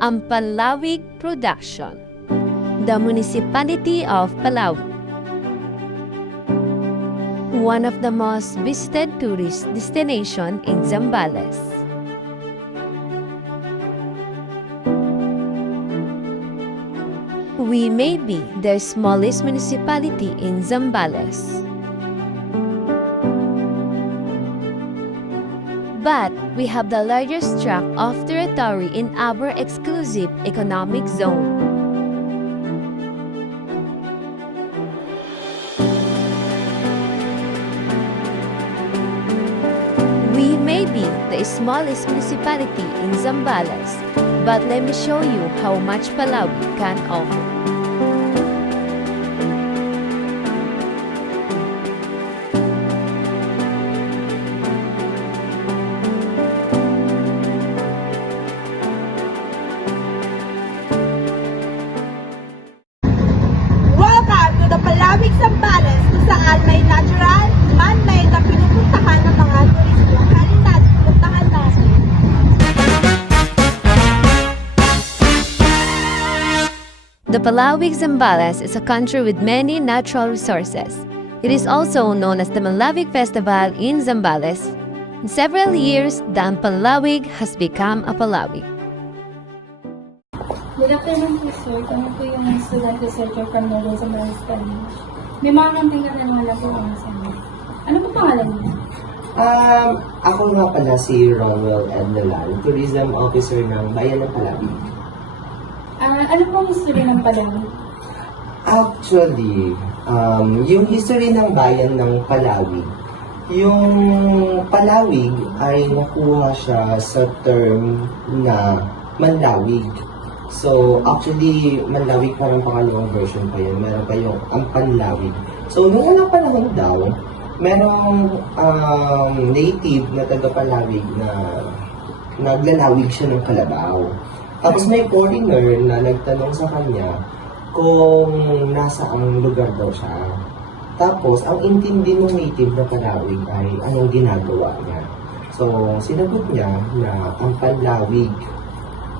ang Palawig Production. The Municipality of Palawig, one of the most visited tourist destination in Zambales. We may be the smallest municipality in Zambales, but we have the largest tract of territory in our exclusive economic zone. We may be the smallest municipality in Zambales, but let me show you how much Palawig can offer. Welcome to the Palawig Zambales, kung saan may natural, man-made na pinupuntahan ng mga turista. Halin natin, puntahan natin. The Palawig Zambales is a country with many natural resources. It is also known as the Malawig Festival in Zambales. In several years, the Palawig has become a Palawig. Good afternoon po, sir. Kami po yung student researcher from Noble Zambales College. May mga kanting katanungan lang po kami sa inyo. Ano po pangalan niyo? Ako nga pala si Ronald Ednalan, Tourism Officer ng Bayan ng Palawig. Ano po ang history ng Palawig? Actually, yung history ng Bayan ng Palawig, yung Palawig ay nakuha siya sa term na Manlawig. So, actually, Manlawig parang pangalawang version pa yun. Meron pa yung ang Panlawig. So, nung una panahon daw, merong native na taga-Palawig na naglalawig siya ng kalabaw. Tapos may foreigner na nagtanong sa kanya kung nasa ang lugar daw siya. Tapos, ang intindi ng native na Palawig ay anong ginagawa niya. So, sinagot niya na ang Panlawig.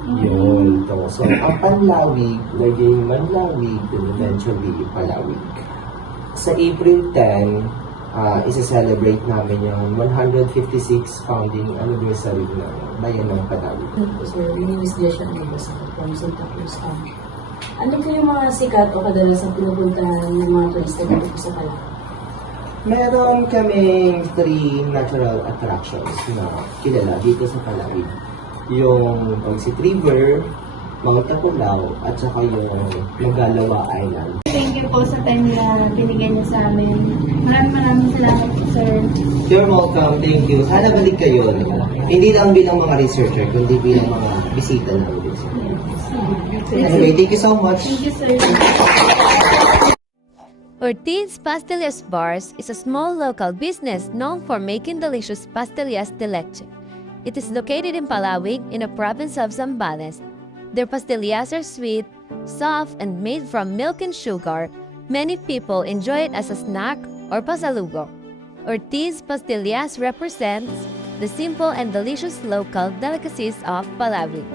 Yun. So, ang Panlawig, naging Manlawig, and eventually Palawig. Sa April 10, isa-celebrate namin yung 156 founding anniversary ng Bayan ng Palawig. Sir, my name is Desha Negos from Santa Cruz. Ano po yung mga sikat o kadalasan pinupuntahan ng mga turista dito po sa Palawig? Meron kaming 3 natural attractions na kilala dito sa Palawig. Yung Pagsit River, Mount Tapulaw, at saka yung Magalawa Island. Thank you po sa time na binigyan niyo sa amin. Maraming salamat po, sir. You're welcome, thank you. Sana balik kayo. Hindi lang bilang mga researcher, kundi bilang mga bisita namin. Anyway, thank you so much. Thank you, sir. Ortiz Pastillas Bars is a small local business known for making delicious pastillas de leche. It is located in Palawig in the province of Zambales. Their pastillas are sweet, soft, and made from milk and sugar. Many people enjoy it as a snack or pasalugo. Ortiz Pastillas represents the simple and delicious local delicacies of Palawig.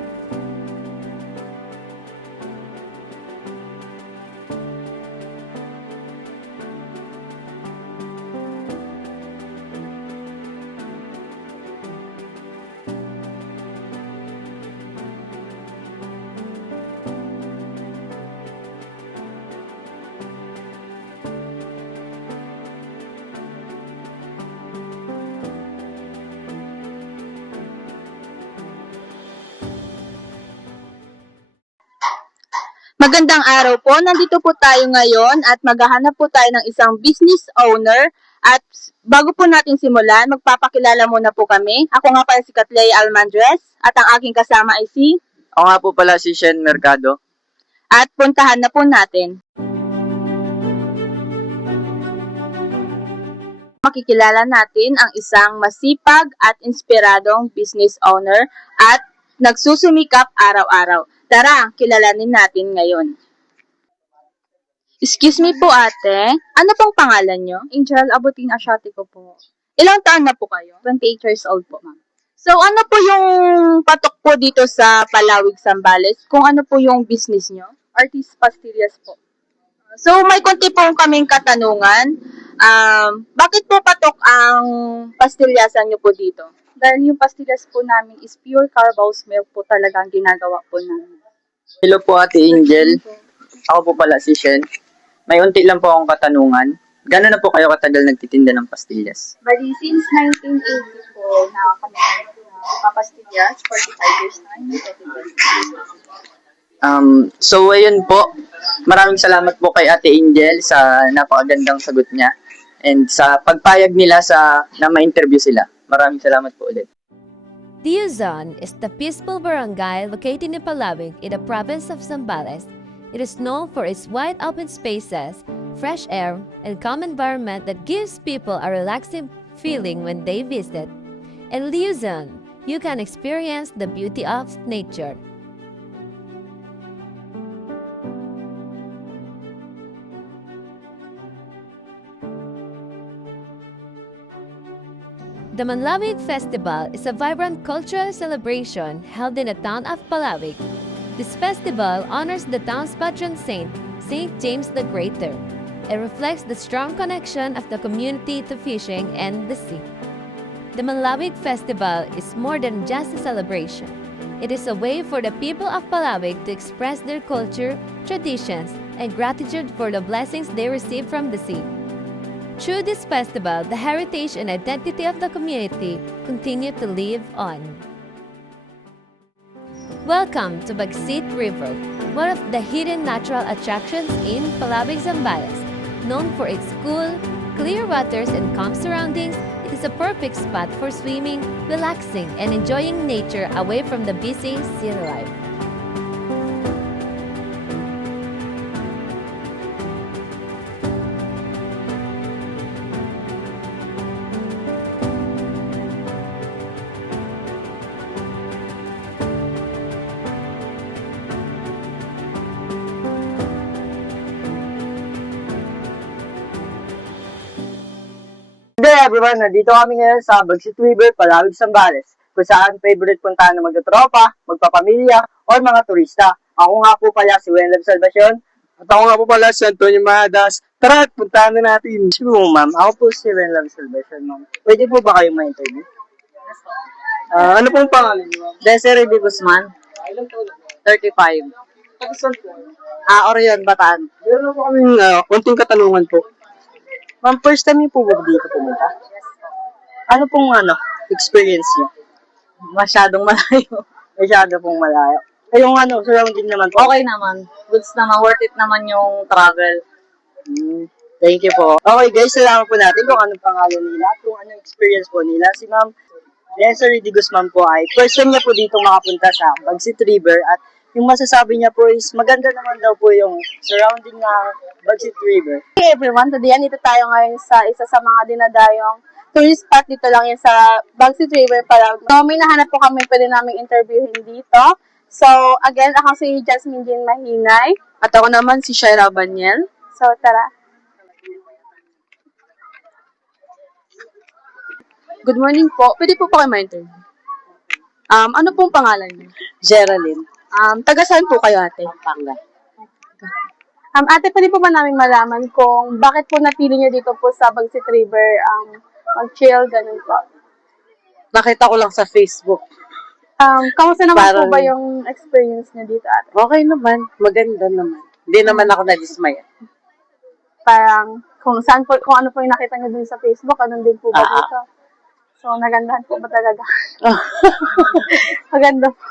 Magandang araw po. Nandito po tayo ngayon at maghahanap po tayo ng isang business owner. At bago po natin simulan, magpapakilala muna po kami. Ako nga pala si Catley Almandres at ang aking kasama ay si... Ako nga po pala si Shen Mercado. At puntahan na po natin. Makikilala natin ang isang masipag at inspiradong business owner at nagsusumikap araw-araw. Tara, kilalanin natin ngayon. Excuse me po ate, ano pong pangalan nyo? Angel Abutin Asiatico po. Ilang taon na po kayo? 28 years old po, ma'am. So, ano po yung patok po dito sa Palawig, Zambales? Kung ano po yung business nyo? Artist Pastillas po. So, may konti po kaming katanungan. Bakit po patok ang pastilyasan nyo po dito? Dahil yung pastillas po namin is pure Carabao milk po talaga ang ginagawa po namin. Hello po, Ate Angel. Ako po pala si Shen. May unti lang po akong katanungan. Gano'n na po kayo katagal nagtitinda ng pastillas? Bali, since 1980 po na kami papastillas, 45 years na hindi So, ayun po. Maraming salamat po kay Ate Angel sa napakagandang sagot niya and sa pagpayag nila na ma-interview sila. Maraming salamat po ulit. Diuzon is the peaceful barangay located in Palawig in the province of Zambales. It is known for its wide open spaces, fresh air, and calm environment that gives people a relaxing feeling when they visit. In Diuzon, you can experience the beauty of nature. The Manlawig Festival is a vibrant cultural celebration held in the town of Palawig. This festival honors the town's patron saint, Saint James the Greater. It reflects the strong connection of the community to fishing and the sea. The Manlawig Festival is more than just a celebration. It is a way for the people of Palawig to express their culture, traditions, and gratitude for the blessings they receive from the sea. Through this festival, the heritage and identity of the community continue to live on. Welcome to Bagsit River, one of the hidden natural attractions in Palawig, Zambales. Known for its cool, clear waters and calm surroundings, it is a perfect spot for swimming, relaxing, and enjoying nature away from the busy city life. Good day everyone! Nandito kami ngayon sa Bagsit River, Palawig, Zambales, kung saan favorite puntahan ng magkatropa, magpapamilya, o mga turista. Ako nga po pala si Wenlab Salvacion. At ako nga po pala si Antonio Mahadas. Tara, puntahan na natin. Sure po ma'am, ako po si Wenlab Salvacion ma'am. Pwede po ba kayong ma-interview? Ano pong pangalan niyo? Desiree D. Guzman, 35. Orion, Bataan. Meron po kaming konting katanungan po. Ma'am, first time niyo po ba dito pumunta? Ano pong experience niyo? Masyadong malayo. Masyado pong malayo. Yung surrounding naman po. Okay naman. Goods naman. Worth it naman yung travel. Thank you po. Okay guys, salamat po natin kung anong pangalan nila, kung anong experience po nila. Si Ma'am Desiree D. Guzman po ay first time niya po dito makapunta sa Bagsit River at yung masasabi niya po is maganda naman daw po yung surrounding ng Bagsit River. Hey everyone, today nandito tayo ngayon sa isa sa mga dinadayong tourist spot dito lang yan sa Bagsit River Palawig. So may nahanap po kami pwede naming interviewin dito. So again, ako si Jasmine Jean Mahinay. At ako naman si Shaira Banyel. So tara. Good morning po. Pwede po kayo ma-interview? Ano pong pangalan niyo? Geraldine. Taga saan po kayo, ate? Pampanga. Ate, pwede po ba namin malaman kung bakit po napili niyo dito po sa Bagsit River mag-chill, ganun po? Nakita ko lang sa Facebook. Kamusta naman po Parang- ba yung experience niyo dito, ate? Okay naman. Maganda naman. Hindi naman ako nadismaya. Parang kung saan po, kung ano po yung nakita niyo dun sa Facebook, ganun din po ba Ah. dito? So, nagandahan po ba talaga? Maganda po.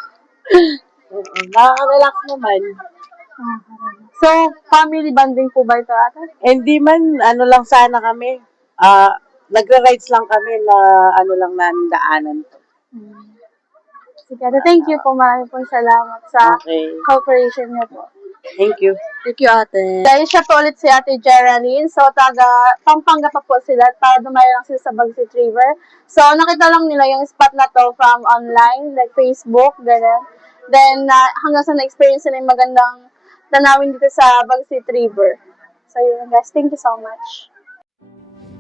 Nakaka-relax naman. So, family bonding po ba ito, ate? Hindi man, lang sana kami. Nagra-rides lang kami na lang namin daanan to. Sige, ate, thank you po. Maraming pong salamat sa Okay. cooperation niyo po. Thank you. Thank you, ate. Dahil siya po ulit si Ate Geraldine. So, taga Pampanga pa po sila para dumayo lang sila sa Bagsit River. So, nakita lang nila yung spot na to from online, like Facebook, gano'n. Then, hanggang sa na-experience nila yung magandang tanawin dito sa Bagsit River. So, yun guys. Thank you so much.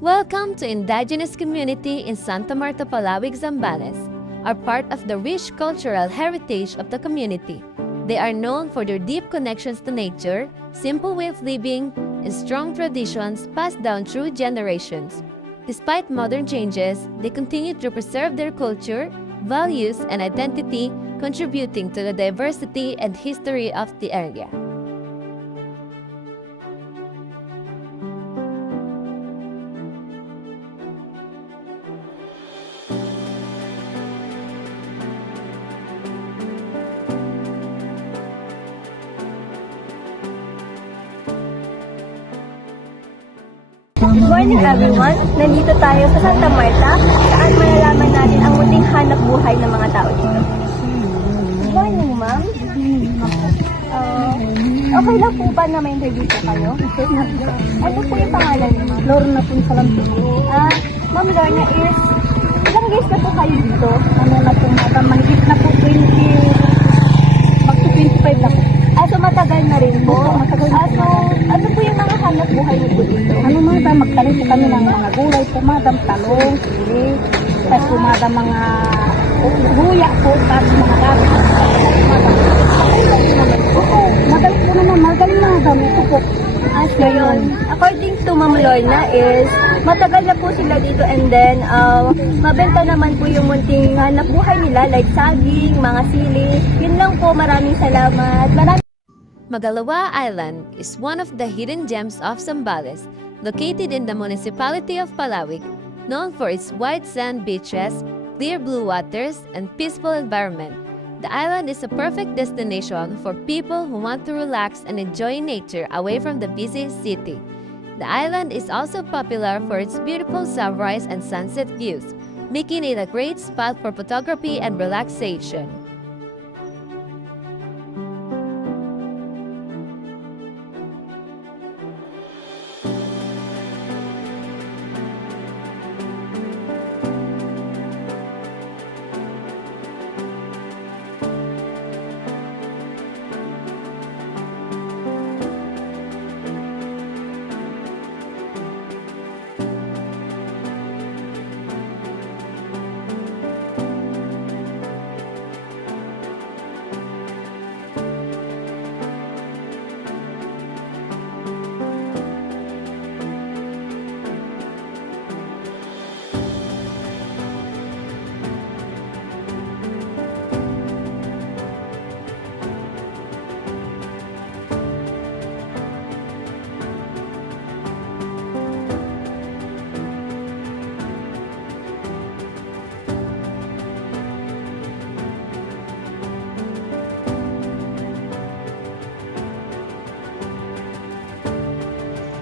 Welcome to indigenous community in Santa Marta, Palawig, Zambales. are part of the rich cultural heritage of the community. They are known for their deep connections to nature, simple way of living, and strong traditions passed down through generations. Despite modern changes, they continue to preserve their culture, values, and identity, contributing to the diversity and history of the area. Good morning everyone! Nandito tayo sa Santa Marta, saan malalaman natin ang munting hanap buhay ng mga tao dito. Good morning, ma'am. Okay lang po ba na may interview po kayo? Ano po yung pangalan niyo, ma'am? Lorna po sa Ma'am Lorna is, ilang years na po kayo dito? Ano na po, madam, mahigit na po 20, mag to 25 na po. So matagal na rin po. So, ano po yung mga hanap buhay niyo po dito? Ano madam, magtanim po kami ng mga gulay po madam, talong, sili, tapos po madam mga huya po, tapos mga dami. Magaling po naman, magaling na madam, ito po. So yun, according to Ma'am Lorna is, matagal na po sila dito and then, mabenta naman po yung munting hanap buhay nila like saging, mga sili. Yun lang po, maraming salamat. Magalawa Island is one of the hidden gems of Zambales, located in the municipality of Palawig, known for its white sand beaches, clear blue waters, and peaceful environment. The island is a perfect destination for people who want to relax and enjoy nature away from the busy city. The island is also popular for its beautiful sunrise and sunset views, making it a great spot for photography and relaxation.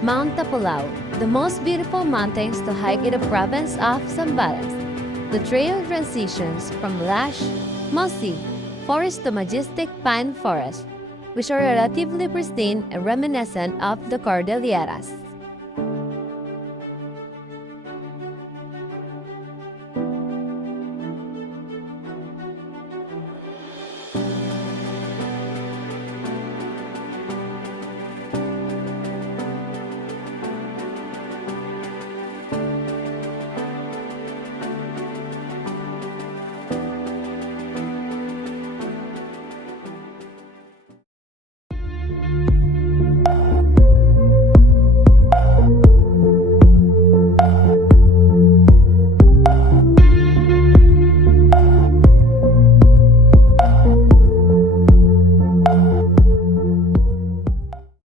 Mount Tapulao, the most beautiful mountains to hike in the province of Zambales. The trail transitions from lush, mossy forest to majestic pine forest, which are relatively pristine and reminiscent of the Cordilleras.